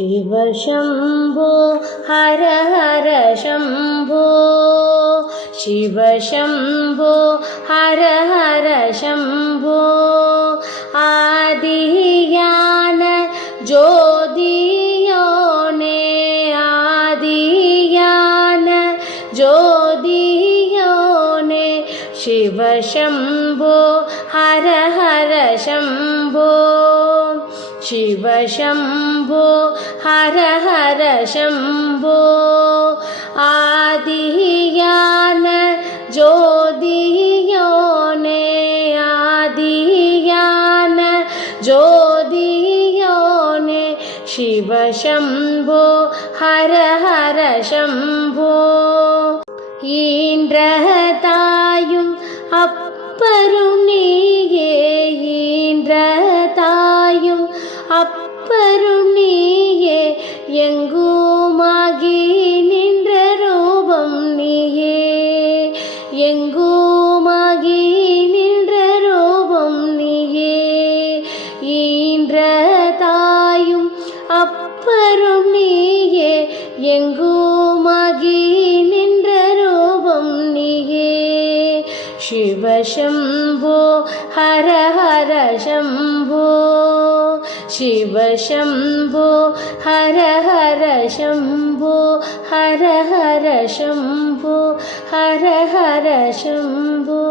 शिव शम्भो हर हर शम्भो शिव शम्भो हर हर शम्भो आदिज्ञान ज्योतियोने आदिज्ञान ज्योतियोने शिव शम्भो हर हर शम्भो शिव शम्भो हर हर शम्भो आदिज्ञान ज्योतियोने आदिज्ञान ज्योतियोने शिव शम्भो हर हर शम्भो ஈன்றதாயும் அப்பரும் நீயே ஈன்றதாயும் அப்பரும் நீயே எங்குமாகி நின்ற ரூபம் நீயே எங்குமாகி நின்ற ரூபம் நீயே ஈன்றதாயும் அப்பரும் நீயே எங்குமாகி நின்ற ரூபம் நீயே शिव शम्भो हर हर शम्भो शिव शम्भो हर हर शम्भो हर हर शम्भो हर हर शम्भो।